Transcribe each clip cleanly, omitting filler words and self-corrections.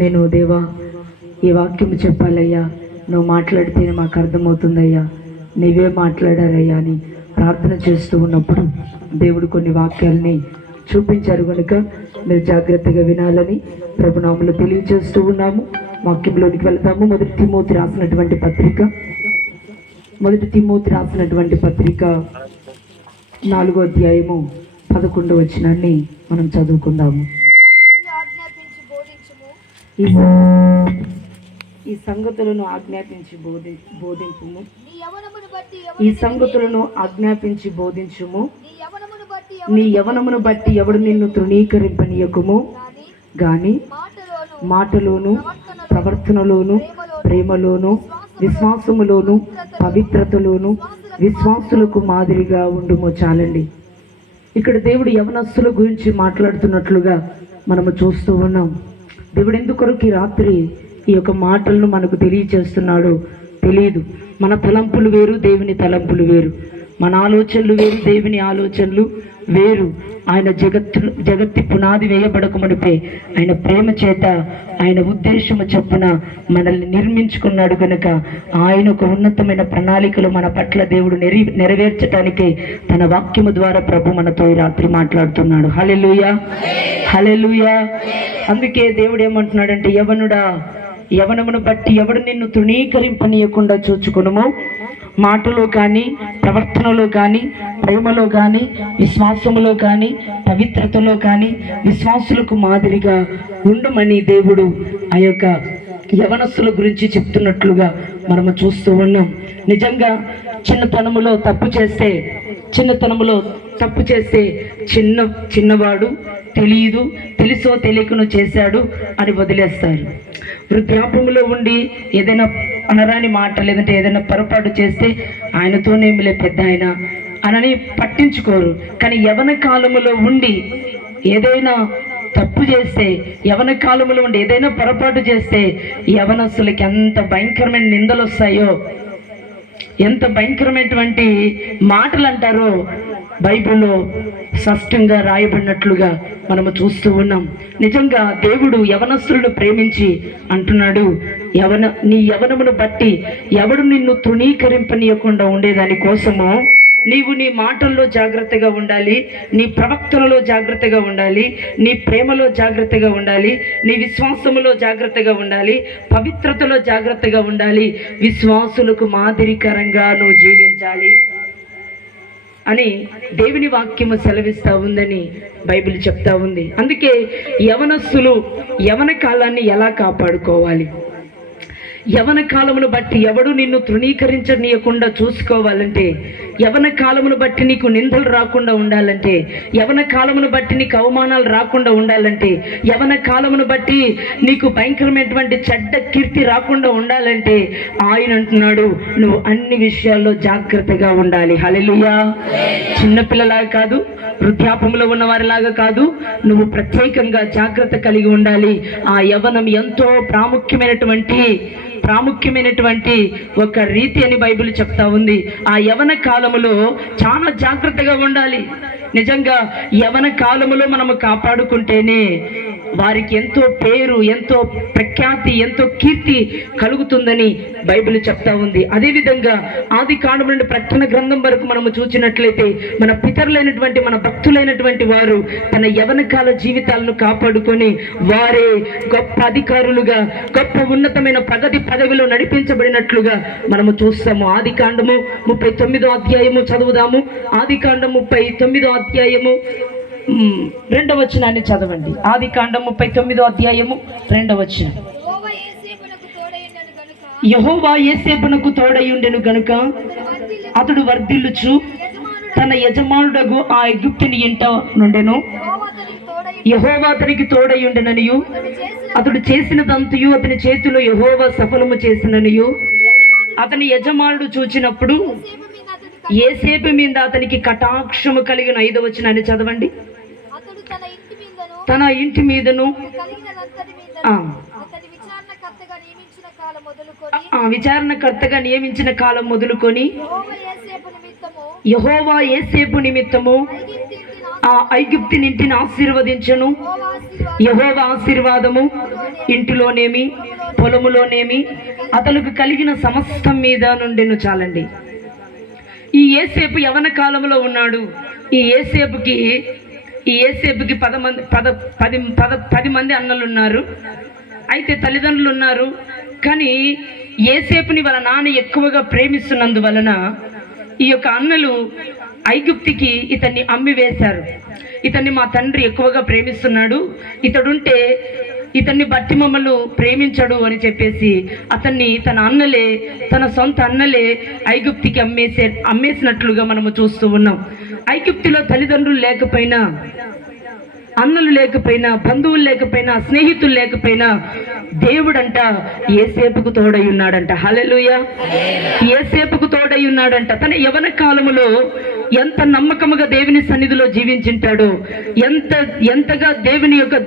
నేను దేవా ఈ వాక్యం చెప్పాలయ్యా, నువ్వు మాట్లాడితేనే మాకు అర్థమవుతుందయ్యా, నీవే మాట్లాడారయ్యా అని ప్రార్థన చేస్తూ ఉన్నప్పుడు దేవుడు కొన్ని వాక్యాలని చూపించారు కనుక మీరు జాగ్రత్తగా వినాలని ప్రభునామములో తెలియజేస్తూ ఉన్నాము. వాక్యంలోనికి వెళ్తాము. మొదటి తిమోతి రాసినటువంటి పత్రిక 4వ అధ్యాయము 11వ వచనాన్ని మనం చదువుకుందాము. ఈ సంగతులను ఆజ్ఞాపించి బోధించుము. ఈ సంగతులను ఆజ్ఞాపించి బోధించుము. నీ యవనమును బట్టి ఎవడు నిన్ను తృణీకరింపనీయకుము గాని మాటలోను ప్రవర్తనలోను ప్రేమలోను విశ్వాసములోను పవిత్రతలోను విశ్వాసులకు మాదిరిగా ఉండుము. చాలండి. ఇక్కడ దేవుడు యవనస్తుల గురించి మాట్లాడుతున్నట్లుగా మనము చూస్తూ ఉన్నాం. దేవుడు ఎందుకొరకు ఈ రాత్రి ఈ యొక్క మాటలను మనకు తెలియచేస్తున్నాడో తెలియదు. మన తలంపులు వేరు, దేవుని తలంపులు వేరు. మన ఆలోచనలు వేరు, దేవుని ఆలోచనలు వేరు. ఆయన జగత్తి పునాది వేయబడక మునిపే ఆయన ప్రేమ చేత ఆయన ఉద్దేశము చొప్పున మనల్ని నిర్మించుకున్నాడు కనుక ఆయన ఒక ఉన్నతమైన ప్రణాళికలు మన పట్ల దేవుడు నెరవేర్చడానికి తన వాక్యము ద్వారా ప్రభు మనతో ఈ రాత్రి మాట్లాడుతున్నాడు. హల్లెలూయా, హల్లెలూయా. అందుకే దేవుడు ఏమంటున్నాడంటే, యవనమును బట్టి ఎవడు నిన్ను తృణీకరింపనీయకుండా చూచుకొనుము. మాటలో కానీ ప్రవర్తనలో కానీ ప్రేమలో కానీ విశ్వాసములో కానీ పవిత్రతలో కానీ విశ్వాసులకు మాదిరిగా ఉండమని దేవుడు ఆ యొక్క యవనస్తుల గురించి చెప్తున్నట్లుగా మనము చూస్తూ ఉన్నాం. నిజంగా చిన్నతనములో తప్పు చేస్తే చిన్నవాడు తెలుసో తెలియకను చేశాడు అని వదిలేస్తారు. వృద్ధాపంలో ఉండి ఏదైనా అనరాని మాట లేదంటే ఏదైనా పొరపాటు చేస్తే ఆయనతోనేమిలే పెద్ద ఆయన అనని పట్టించుకోరు. కానీ యవన కాలములో ఉండి ఏదైనా తప్పు చేస్తే, యవన కాలములో ఉండి ఏదైనా పొరపాటు చేస్తే యవనస్తులకి ఎంత భయంకరమైన నిందలు వస్తాయో, ఎంత భయంకరమైనటువంటి మాటలు అంటారో బైబిల్లో స్పష్టంగా రాయబడినట్లుగా మనము చూస్తూ ఉన్నాం. నిజంగా దేవుడు యవనస్తులను ప్రేమించి అంటున్నాడు, నీ యవనమును బట్టి ఎవడు నిన్ను తృణీకరింపనీయకుండా ఉండేదాని కోసము నీవు నీ మాటల్లో జాగ్రత్తగా ఉండాలి, నీ ప్రవక్తలలో జాగ్రత్తగా ఉండాలి, నీ ప్రేమలో జాగ్రత్తగా ఉండాలి, నీ విశ్వాసములో జాగ్రత్తగా ఉండాలి, పవిత్రతలో జాగ్రత్తగా ఉండాలి, విశ్వాసులకు మాదిరికరంగా నువ్వు జీవించాలి అని దేవుని వాక్యము సెలవిస్తూ ఉందని బైబిల్ చెప్తా ఉంది. అందుకే యవనస్తులు యవన కాలాన్ని ఎలా కాపాడుకోవాలి, యవన కాలమును బట్టి ఎవడు నిన్ను తృణీకరించనీయకుండా చూసుకోవాలంటే, యవన కాలమును బట్టి నీకు నిందలు రాకుండా ఉండాలంటే, యవన కాలమును బట్టి నీకు అవమానాలు రాకుండా ఉండాలంటే, యవన కాలమును బట్టి నీకు భయంకరమైనటువంటి చెడ్డ కీర్తి రాకుండా ఉండాలంటే ఆయన అంటున్నాడు, నువ్వు అన్ని విషయాల్లో జాగ్రత్తగా ఉండాలి. హల్లెలూయా. చిన్నపిల్లలాగా కాదు, వృద్ధాపంలో ఉన్న వారిలాగా కాదు, నువ్వు ప్రత్యేకంగా జాగ్రత్త కలిగి ఉండాలి. ఆ యవనం ఎంతో ప్రాముఖ్యమైనటువంటి ఒక రీతి అని బైబిల్ చెప్తా ఉంది. ఆ యవన కాలములో చాలా జాగ్రత్తగా ఉండాలి. నిజంగా యవన కాలములో మనము కాపాడుకుంటేనే వారికి ఎంతో పేరు, ఎంతో ప్రఖ్యాతి, ఎంతో కీర్తి కలుగుతుందని బైబిల్ చెప్తా ఉంది. అదేవిధంగా ఆది కాండం నుండి ప్రకటన గ్రంథం వరకు మనము చూసినట్లయితే మన పితరులైనటువంటి మన భక్తులైనటువంటి వారు తన యవన కాల జీవితాలను కాపాడుకొని వారే గొప్ప అధికారులుగా, గొప్ప ఉన్నతమైన ప్రగతి పదవిలో నడిపించబడినట్లుగా మనము చూస్తాము. ఆది కాండము 39వ అధ్యాయము చదువుదాము. ఆది కాండం 39వ అధ్యాయము 2వ వచనాన్ని చదవండి. ఆది కాండం 39వ అధ్యాయము 2వ వచనం. యెహోవా యోసేపునకు తోడయుండెను గనుక అతడు వర్ధిల్లుచు తన యజమానుడగు ఆ ఐగుప్తుని ఇంట నుండెను. యెహోవా అతనికి తోడయుండెననియు అతడు చేసినదంతయు అతని చేతిలో యెహోవా సఫలము చేసిననియు అతని యజమానుడు చూచినప్పుడు యోసేపు మీద అతనికి కటాక్షము కలిగిన. 5వ వచనాన్ని చదవండి. తన ఇంటి మీదను విచారణకర్తగా నియమించిన కాలం మొదలుకొని యెహోవా యోసేపు నిమిత్తము ఆ ఐగుప్తిని ఇంటిని ఆశీర్వదించను. యెహోవా ఆశీర్వాదము ఇంటిలోనేమి పొలములోనేమి అతనికి కలిగిన సమస్తం మీద నుండిను. చాలండి. ఈ యోసేపు యవన కాలంలో ఉన్నాడు. ఈ యోసేపుకి 10 మంది అన్నలు ఉన్నారు. అయితే తల్లిదండ్రులు ఉన్నారు. కానీ యోసేపుని వాళ్ళ నాన్న ఎక్కువగా ప్రేమిస్తున్నందువలన ఈ యొక్క అన్నలు ఐగుప్తికి ఇతన్ని అమ్మి వేశారు. ఇతన్ని మా తండ్రి ఎక్కువగా ప్రేమిస్తున్నాడు, ఇతడుంటే ఇతన్ని బట్టి మమ్మల్ని ప్రేమించడు అని చెప్పేసి అతన్ని తన సొంత అన్నలే ఐగుప్తికి అమ్మేసినట్లుగా మనము చూస్తూ ఉన్నాం. ఐగుప్తిలో తల్లిదండ్రులు లేకపోయినా, అన్నలు లేకపోయినా, బంధువులు లేకపోయినా, స్నేహితులు లేకపోయినా దేవుడంట యోసేపుకు తోడై ఉన్నాడంట. హల్లెలూయా. యోసేపుకు తోడై ఉన్నాడంట. తన యవన కాలములో ఎంత నమ్మకముగా దేవుని సన్నిధిలో జీవించింటాడో, ఎంతగా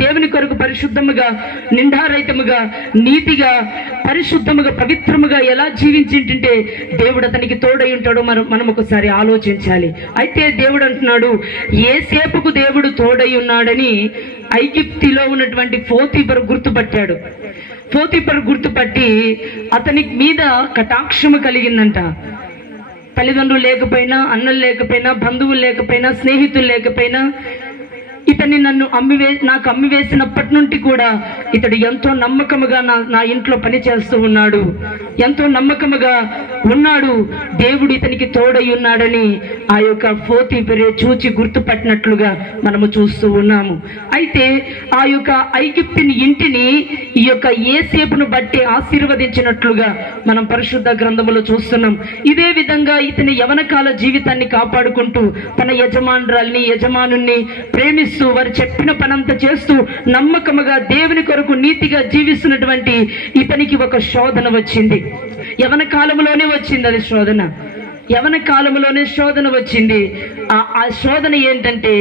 దేవుని కొరకు పరిశుద్ధముగా, నిండారహితముగా, నీతిగా, పరిశుద్ధముగా, పవిత్రముగా ఎలా జీవించింటే దేవుడు అతనికి తోడై ఉంటాడో మనం ఒకసారి ఆలోచించాలి. అయితే దేవుడు అంటున్నాడు, యోసేపుకు దేవుడు తోడై ఉన్నాడని ఐగుప్తిలో ఉన్నటువంటి పోతీఫరు గుర్తుపట్టాడు. పోతీఫరు గుర్తుపట్టి అతని మీద కటాక్షము కలిగిందంట. తల్లిదండ్రులు లేకపోయినా, అన్నలు లేకపోయినా, బంధువులు లేకపోయినా, స్నేహితులు లేకపోయినా, ఇతన్ని నాకు అమ్మివేసినప్పటి నుండి కూడా ఇతడు ఎంతో నమ్మకముగా నా ఇంట్లో పని చేస్తూ ఉన్నాడు, ఎంతో నమ్మకముగా ఉన్నాడు, దేవుడు ఇతనికి తోడై ఉన్నాడని ఆ యొక్క పోతీఫరే చూచి గుర్తుపట్టినట్లుగా మనము చూస్తూ ఉన్నాము. అయితే ఆ యొక్క ఐగుప్తిని ఇంటిని ఈ యొక్క యోసేపును బట్టి ఆశీర్వదించినట్లుగా మనం పరిశుద్ధ గ్రంథములో చూస్తున్నాం. ఇదే విధంగా ఇతని యవనకాల జీవితాన్ని కాపాడుకుంటూ తన యజమానుని ప్రేమిస్తూ వారు చెప్పిన పనంతా చేస్తూ నమ్మకముగా దేవుని కొరకు నీతిగా జీవిస్తున్నటువంటి ఇతనికి ఒక శోధన వచ్చింది. యవన కాలంలోనే వచ్చింది అది శోధన. యవన కాలంలోనే శోధన వచ్చింది. ఆ శోధన ఏంటంటే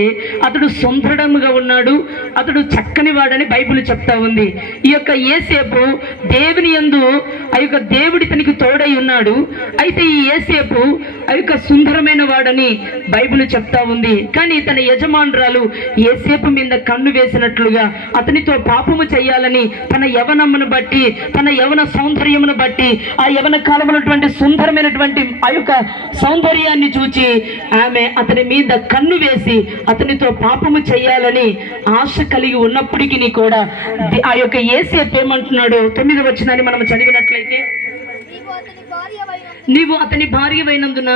అతడు సుందరముగా ఉన్నాడు, అతడు చక్కని వాడని బైబిల్ చెప్తా ఉంది. ఈ యొక్క యోసేపు దేవుని యందు ఆ యొక్క దేవుడి తనకి తోడై ఉన్నాడు. అయితే ఈ యోసేపు ఆ యొక్క సుందరమైన వాడని బైబిల్ చెప్తా ఉంది. కానీ తన యజమానురాలు యోసేపు మీద కన్ను వేసినట్లుగా అతనితో పాపము చేయాలని తన యవనమును బట్టి, తన యవన సౌందర్యమును బట్టి, ఆ యవన కాలమైనటువంటి సుందరమైనటువంటి ఆ యొక్క సౌందర్యాన్ని చూచి ఆమె అతని మీద కన్ను వేసి అతనితో పాపము చేయాలని ఆశ కలిగి ఉన్నప్పటికీ కూడా ఆ యొక్క యోసేపు ఏమంటున్నాడు? 9వ వచనాన్ని మనం చదివినట్లయితే, నీవు అతని భార్యవైనందున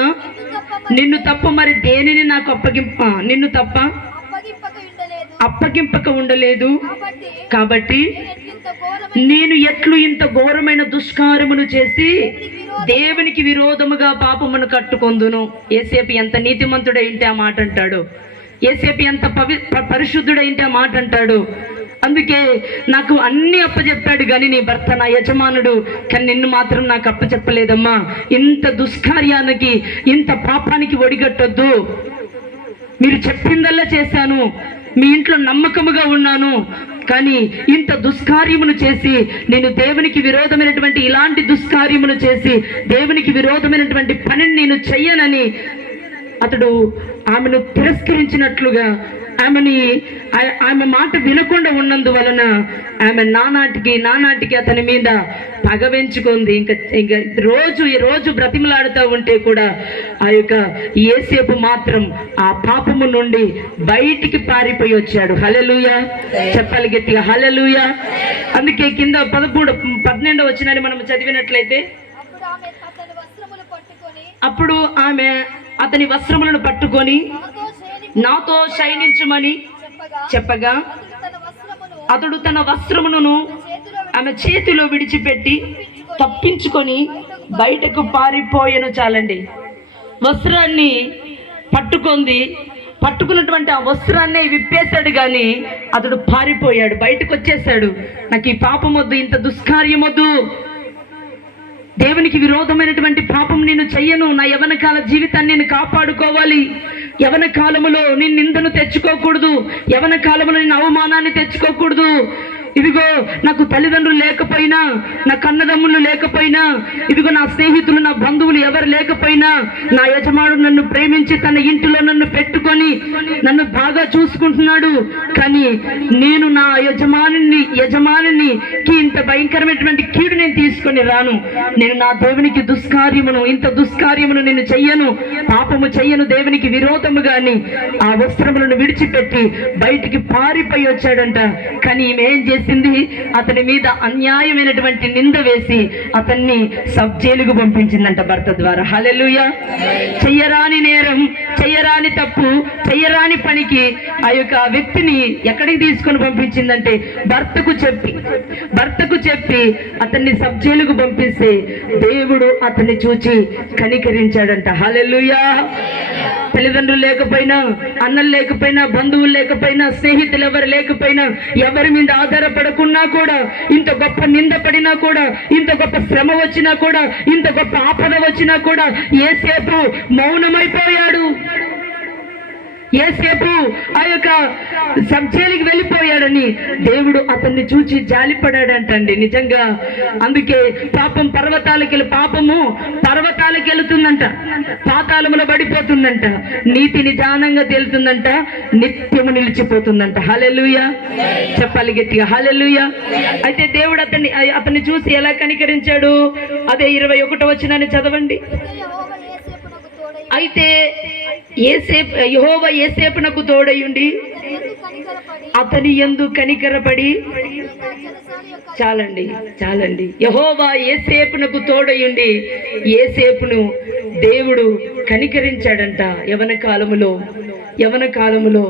నిన్ను తప్ప మరి దేనిని నాకు అప్పగింపక ఉండలేదు. కాబట్టి నేను ఎట్లు ఇంత ఘోరమైన దుష్కారమును చేసి దేవునికి విరోధముగా పాపమును కట్టుకొందును. యోసేపు ఎంత నీతిమంతుడైంటే ఆ మాట అంటాడు. యోసేపు ఎంత పరిశుద్ధుడైంటే ఆ మాట అంటాడు. అందుకే నాకు అన్ని అప్పచెప్పాడు కానీ నీ భర్త నా యజమానుడు, కానీ నిన్ను మాత్రం నాకు అప్పచెప్పలేదమ్మా. ఇంత దుష్కార్యానికి, ఇంత పాపానికి ఒడిగట్టొద్దు. మీరు చెప్పిందల్లా చేశాను, మీ ఇంట్లో నమ్మకముగా ఉన్నాను, కానీ ఇంత దుష్కార్యమును చేసి నేను దేవునికి విరోధమైనటువంటి ఇలాంటి దుష్కార్యమును చేసి దేవునికి విరోధమైనటువంటి పనిని నేను చెయ్యనని అతడు ఆమెను తిరస్కరించినట్లుగా, ఆమె మాట వినకుండా ఉన్నందువలన ఆమె నానాటికి అతని మీద పగవెంచుకుంది. ఇంకా రోజు బ్రతిమలాడుతూ ఉంటే కూడా ఆ యొక్క యోసేపు మాత్రం ఆ పాపము నుండి బయటికి పారిపోయి వచ్చాడు. హల్లెలూయా. చెప్పాలి గట్టిగా, హల్లెలూయా. అందుకే కింద 12వ వచనాన్ని మనం చదివినట్లయితే, అప్పుడు ఆమె అతని వస్త్రములను పట్టుకొని నాతో శయనించుమని చెప్పగా అతడు తన వస్త్రమును ఆమె చేతిలో విడిచిపెట్టి తప్పించుకొని బయటకు పారిపోయెను. చాలండి. వస్త్రాన్ని పట్టుకున్నటువంటి ఆ వస్త్రాన్ని విప్పేశాడు, కానీ అతడు పారిపోయాడు, బయటకు వచ్చేసాడు. నాకు ఈ పాపం వద్దు, ఇంత దుష్కార్యం వద్దు, దేవునికి విరోధమైనటువంటి పాపం నేను చెయ్యను, నా యవన కాల జీవితాన్ని నేను కాపాడుకోవాలి, యవన కాలములో నేను నిందను తెచ్చుకోకూడదు, యవన కాలములో నేను అవమానాన్ని తెచ్చుకోకూడదు, ఇదిగో నాకు తల్లిదండ్రులు లేకపోయినా, నా కన్నదమ్ములు లేకపోయినా, ఇదిగో నా స్నేహితులు, నా బంధువులు ఎవరు లేకపోయినా, నా యజమానుడు నన్ను ప్రేమించి తన ఇంటిలో నన్ను పెట్టుకొని నన్ను బాగా చూసుకుంటున్నాడు. కానీ నేను నా యజమానునికి ఇంత భయంకరమైనటువంటి కీడు నేను తీసుకొని రాను. నేను నా దేవునికి ఇంత దుష్కార్యమును నేను చెయ్యను, పాపము చెయ్యను దేవునికి విరోధముగాని ఆ వస్త్రములను విడిచిపెట్టి బయటికి పారిపోయి వచ్చాడంట. కానీ ఈమె ఏం చేసింది? అతని మీద అన్యాయమైనటువంటి నింద వేసి అతన్ని సబ్ జైలుకు పంపించిందంట భర్త ద్వారా. హల్లెలూయా. చెయ్యరాని నేరం, చెయ్యరాని తప్పు, చెయ్యరాని పనికి ఆ యొక్క వ్యక్తిని ఎక్కడికి తీసుకొని పంపించిందంటే భర్తకు చెప్పి అతన్ని సబ్ జైలుకు పంపిస్తే దేవుడు అతన్ని చూచి కనికరించాడంట. హల్లెలూయా. తల్లిదండ్రులు లేకపోయినా, అన్నలు లేకపోయినా, బంధువులు లేకపోయినా, స్నేహితులు ఎవరు లేకపోయినా, ఎవరి మీద ఆధారపడకున్నా కూడా, ఇంత గొప్ప నింద పడినా కూడా, ఇంత గొప్ప శ్రమ వచ్చినా కూడా, ఇంత గొప్ప ఆపద వచ్చినా కూడా యేసేపు మౌనమైపోయాడు. యేసేపు ఆ యొక్క సబ్జైలుకి వెళ్ళిపోయాడని దేవుడు అతన్ని చూచి జాలిపడాడంటండి. నిజంగా అందుకే పాపము పర్వతాలకు వెళుతుందంట, పాతాళములో పడిపోతుందంట, నీతి నిదానంగా తేలుతుందంట, నిత్యము నిలిచిపోతుందంట. హల్లెలూయా. చెప్పాలి గట్టిగా హల్లెలూయా. అయితే దేవుడు అతన్ని చూసి ఎలా కనికరించాడు? అదే 21వ వచనాన్ని చదవండి. అయితే యెహోవా యేసేపునకు తోడయుండి అతని యందు కనికరపడి, చాలండి. యెహోవా యేసేపునకు తోడయుండి యేసేపును దేవుడు కనికరించాడంట. యవన కాలములో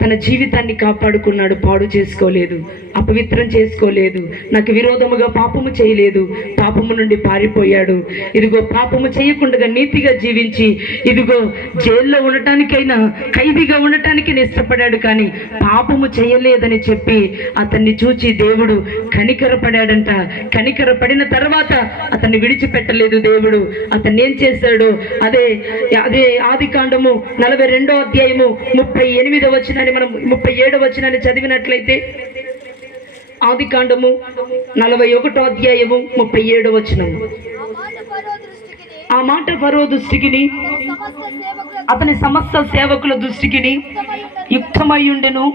తన జీవితాన్ని కాపాడుకున్నాడు, పాడు చేసుకోలేదు, అపవిత్రం చేసుకోలేదు, నాకు విరోధముగా పాపము చేయలేదు, పాపము నుండి పారిపోయాడు. ఇదిగో పాపము చేయకుండా నీతిగా జీవించి ఇదిగో జైల్లో ఉండటానికైనా, ఖైదీగా ఉండటానికి ఇష్టపడాడు, కానీ పాపము చేయలేదని చెప్పి అతన్ని చూచి దేవుడు కనికరపడాడంట. కనికరపడిన తర్వాత అతన్ని విడిచిపెట్టలేదు దేవుడు. అతన్ని ఏం చేశాడు? అదే ఆదికాండము 42వ అధ్యాయము 38వ వచనాన్ని మనం 37వ వచనాన్ని చదివినట్లయితే, ఆదికాండము 41వ అధ్యాయము 37వ వచనము. ఆ మాట ఫరో దృష్టికిని, అతని సమస్త సేవకుల దృష్టికిని యుక్తమయ్యుండెను.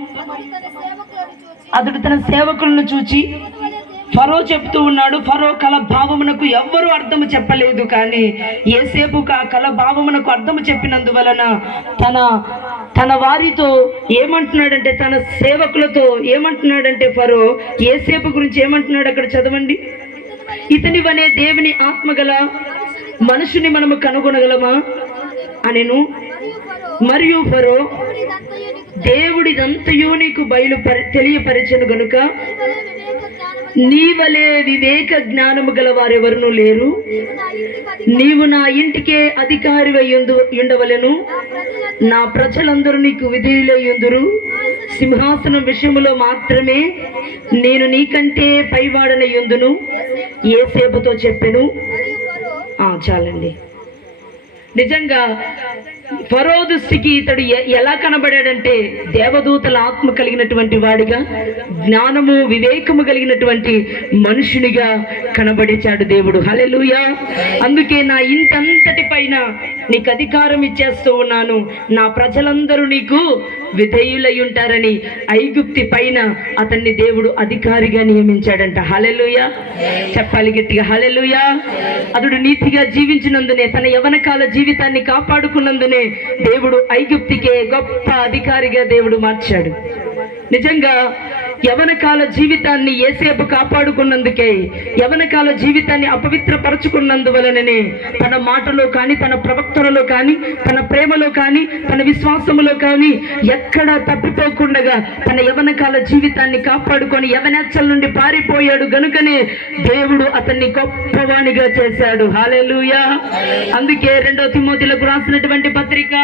అతడు తన సేవకులను చూచి, ఫరో చెప్తూ ఉన్నాడు, ఫరో కల భావమునకు ఎవ్వరూ అర్థము చెప్పలేదు, కానీ యేసేపు కల భావమునకు అర్థము చెప్పినందువలన తన వారితో ఏమంటున్నాడంటే, తన సేవకులతో ఏమంటున్నాడంటే, ఫరో యేసేపు గురించి ఏమంటున్నాడు అక్కడ చదవండి. ఇతని వనే దేవుని ఆత్మగల మనుషుని మనము కనుగొనగలమా అనెను. మరియు ఫరో దేవుడిదంతయు నీకు తెలియపరచెను గనుక నీవలే వివేక జ్ఞానము గల వారెవరునూ లేరు. నీవు నా ఇంటికే అధికారివై ఉండవలెను. నా ప్రజలందరూ నీకు విధేయులయ్యుందురు. సింహాసనం విషయములో మాత్రమే నేను నీకంటే పైవాడనయ్యుందును యేసేపుతో చెప్పెను. చాలండి. నిజంగా ఫరో దృష్టికి ఇతడు ఎలా కనబడాడంటే, దేవదూతల ఆత్మ కలిగినటువంటి వాడిగా, జ్ఞానము వివేకము కలిగినటువంటి మనుషునిగా కనబడేచాడు దేవుడు. హల్లెలూయా. అందుకే నా ఇంటంతటి పైన నీకు అధికారం ఇచ్చేస్తూ ఉన్నాను, నా ప్రజలందరూ నీకు విధేయులై ఉంటారని ఐగుప్తి పైన అతన్ని దేవుడు అధికారిగా నియమించాడంట. హల్లెలూయా. చెప్పాలి గట్టిగా హల్లెలూయా. అతడు నీతిగా జీవించినందునే, తన యవ్వన కాల జీవితాన్ని కాపాడుకున్నందునే దేవుడు ఐగుప్తికే గొప్ప అధికారిగా దేవుడు మార్చాడు. నిజంగా యవ్వన కాల జీవితాన్ని యేసేపు కాపాడుకున్నందుకే, యవ్వన కాల జీవితాన్ని అపవిత్రపరచుకున్నందువలననే తన మాటలో కానీ, తన ప్రవక్తలలో కానీ, తన ప్రేమలో కానీ, తన విశ్వాసములో కానీ ఎక్కడ తప్పిపోకుండా తన యవ్వన కాల జీవితాన్ని కాపాడుకొని యవనచ్చల నుండి పారిపోయాడు గనుకనే దేవుడు అతన్ని గొప్పవాణిగా చేశాడు. హల్లెలూయా. అందుకే 2వ తిమోతిలకు రాసినటువంటి పత్రిక